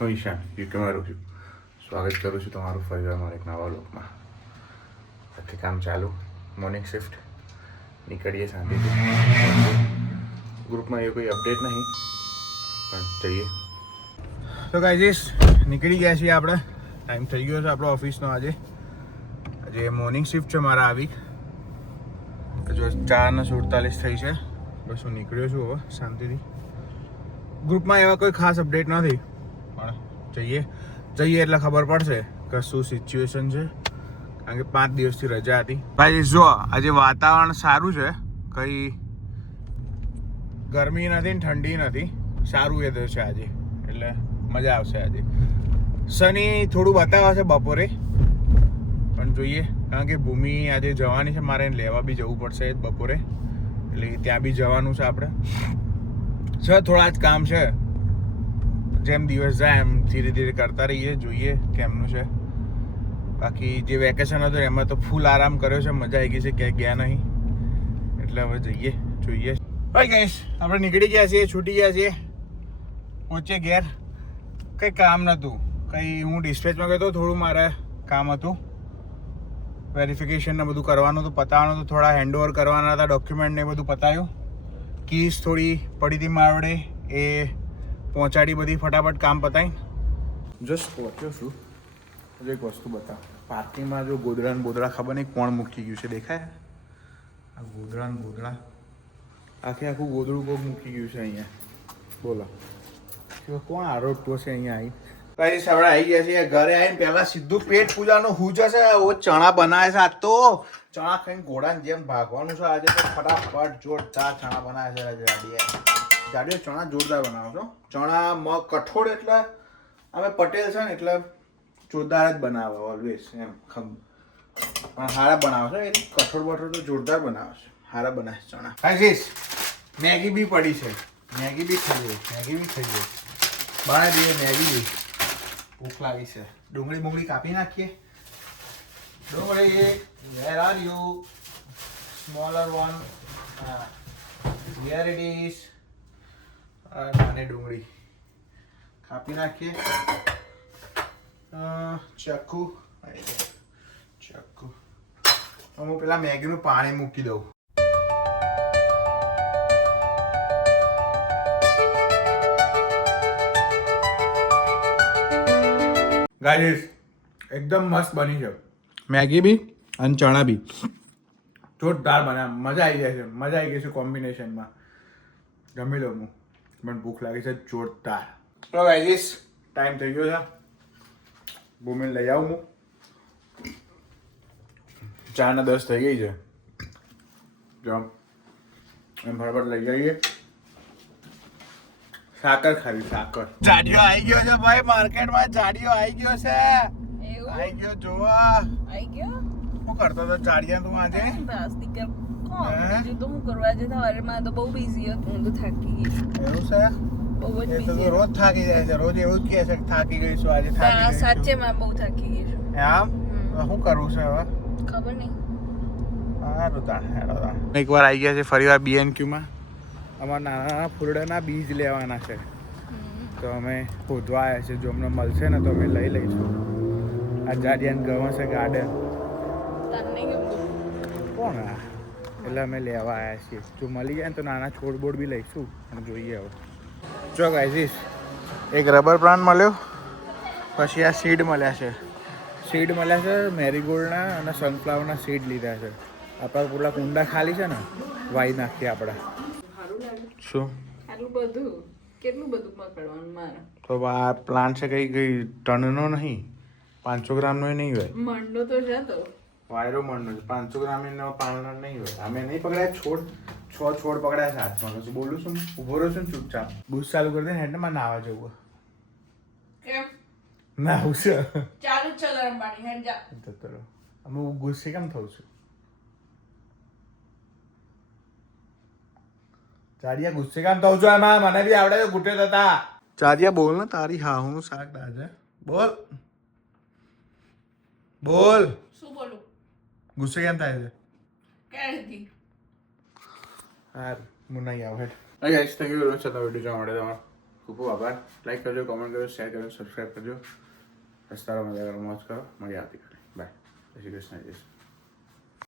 હું ઈશાન યુકેમાં રહું છું. સ્વાગત કરું છું તમારું ફરીવાર મારા એક નવા લોકમાં. આખી કામ ચાલુ, મોર્નિંગ શિફ્ટ, નીકળીએ શાંતિથી. ગ્રુપમાં એ કોઈ અપડેટ નહીં, પણ જઈએ. તો ગાઈઝ નીકળી ગયા છીએ આપણે. ટાઈમ થઈ ગયો છે આપણો ઓફિસનો. આજે મોર્નિંગ શિફ્ટ છે મારા આવી. જો 4:47 થઈ છે. બસ હું નીકળ્યો છું હવે શાંતિથી. ગ્રુપમાં એવા કોઈ ખાસ અપડેટ નથી, પણ જઈએ એટલે ખબર પડશે કે શું સિચ્યુએશન છે. કારણ કે 5 દિવસથી રજા હતી. ભાઈ જો આજે વાતાવરણ સારું છે, કંઈ ગરમી નથી ને ઠંડી નથી, સારું વેધર છે આજે, એટલે મજા આવશે. આજે શનિ થોડું બતાવે છે બપોરે, પણ જોઈએ. કારણ કે ભૂમિ આજે જવાની છે, મારે લેવા બી જવું પડશે બપોરે, એટલે ત્યાં બી જવાનું છે આપણે. થોડા જ કામ છે, જેમ દિવસ જાય એમ ધીરે ધીરે કરતા રહીએ, જોઈએ કેમનું છે. બાકી જે વેકેશન હતું એમાં તો ફૂલ આરામ કર્યો છે, મજા આવી ગઈ છે, ક્યાંય ગયા નહીં. એટલે હવે જઈએ, જોઈએ. ભાઈ ગઈશ આપણે નીકળી ગયા છીએ, છૂટી ગયા છીએ, પહોંચે ઘેર. કંઈ કામ નહોતું, કંઈ હું ડિસ્પેચમાં ગયો હતો, થોડું મારે કામ હતું, વેરિફિકેશન ને બધું કરવાનું હતું, પતાવવાનું હતું, થોડા હેન્ડઓવર કરવાના હતા, ડોક્યુમેન્ટ ને બધું પતાવ્યું. કીઝ થોડી પડી હતી મારવડે, એ પહોંચાડી, બધી ફટાફટ કામ પતાવી. જસ્ટ પહોંચ્યો છું. હજુ એક વસ્તુ બતાવ. પાર્કિંગમાં જો ગોદડા ને બોદડા ખબર નહીં કોણ મૂકી ગયું છે, દેખાય આ ગોદડા ને બોદડા, આખું ગોદડું કોક મૂકી ગયું છે અહીંયા. બોલો કોણ આરોપતો છે અહીંયા આવી. કઈ સવડા આવી ગયા છે ઘરે. આવીને પહેલા સીધું પેટ પૂજાનું હું જશે. ઓ ચણા બનાવે છે આજ તો. ચણા ખાઈને ઘોડાની જેમ ભાગવાનું છે આજે તો. ફટાફટ જોરદાર ચણા બનાવે છે જાડીઓ. ચણા જોરદાર બનાવો છો. ચણા મગ કઠોળ, એટલે અમે પટેલ છે ને એટલે જોરદાર જ બનાવે ઓલવેઝ એમ. પણ હારા બનાવે છે એ કઠોળ બઠોળ તો જોરદાર બનાવે છે. હારા બનાવે છે ચણા. ખાઈશ. મેગી બી પડી છે, મેગી બી ખાઈએ, બનાવી દઈએ મેગી બી. ભૂખ લાગી છે. ડુંગળી બુંગળી કાપી નાખીએ. ડુંગળી where are you? Smaller one. Here it is. નાની ડુંગળી કાપી નાખીએ. ચાકુ. હું પેલા મેગીનું પાણી મૂકી દઉં. ગાઈસ એકદમ મસ્ત બની છે મેગી બી અને ચણા બી. જોરદાર બન્યા, મજા આવી જાય છે. મજા આવી ગઈ છે કોમ્બિનેશનમાં. જમી લઉં હું, પણ ભૂખ લાગી છે જોરદાર. તો ગાઈસ ટાઈમ થઈ ગયો છે. ભૂમિને લઈ આવું હું. 4:10 થઈ ગઈ છે. જો એમ ફટાફટ લઈ જઈએ. સાકર ખાવી, સાકર. જાડિયો આવી ગયો છે ભાઈ માર્કેટમાં. જાડિયો આવી ગયો છે. આવી ગયો જોવા. આવી ગયો. શું કરતો હતો જાડિયા તું આજે? સ્ટીકર કોણ તો હું કરવા જે સવારે માં તો બહુ બિઝી હતું, હું તો થાકી ગઈ. એવું છે? બહુ જ એ તો બિઝી. રોજ થાકી જાય છે. રોજ એવું જ કહે છે કે થાકી ગઈ છું આજે, થાકી ગઈ છું. સાચે માં બહુ થાકી ગઈ છું. એમ શું કરવું છે હવે? ખબર નહીં. એકવાર આવી ગયા છે ફરીવાર BNQ માં. અમારા નાના ફૂલડાના બીજ લેવાના છે, તો અમે શોધવા આવ્યા છે. જો અમને મળશે ને તો અમે લઈ લઈશું. આ જાડિયાન ગમે છે ગાર્ડન. કોણ આ? એટલે અમે લેવા આવ્યા છીએ. જો મળી જાય ને તો નાના છોડ બોડ બી લઈશું. અને જોઈએ હવે. જો ગાઈઝ એક રબર પ્લાન્ટ મળ્યો, પછી આ સીડ મળ્યા છે. મેરીગોલ્ડના અને સનફ્લાવરના સીડ લીધા છે. આપણા પેલા કુંડા ખાલી છે ને, વાઈ નાખીએ આપણે. શું આટલું બધું કેટલું બધું પકડવાનું મારે? તો આ પ્લાન્ટ છે કઈ ટનનો નહીં, 500 ગ્રામનો નહીં હોય. મંડો તો છે તો વાયરો મણનો છે. 500 ગ્રામનો પાણનો નહીં હોય. અમે નહીં પકડાય. છોડ 6 છોડ પકડાય છે હાથમાં. પછી બોલું છું, ઊભો રહ્યો છું ને ચૂપચાપ. બૂસ ચાલુ કરી દે ને એટલે મારે નાવા જવું. કેમ નાવું છે ચાલુ જ ચાલ રમવાની હેડ જા. ચલો અમે ગુસ્સે કેમ થઉં છું? ચારિયા ગુસ્સે કામ થઉં છું? એમાં મને બી આવડે છે ગુટે થતા. ચારિયા બોલ ને, તારી હા હું શાક દાજે. બોલ બોલ. શું બોલું? ગુસ્સે કેમ થાય છે? ક્યારેથી? હા હું નહીં આવું. Hey guys thank you very much. Video જોવા માટે તમારો ખૂબ ખૂબ આભાર. લાઈક કરજો, કોમેન્ટ કરજો, શેર કરજો, સબસ્ક્રાઈબ કરજો. રસ્તારો મજા કરો, મોજ કરો. મળીએ આવતીકાલે. બાય. જય શ્રી કૃષ્ણ. જય શ્રી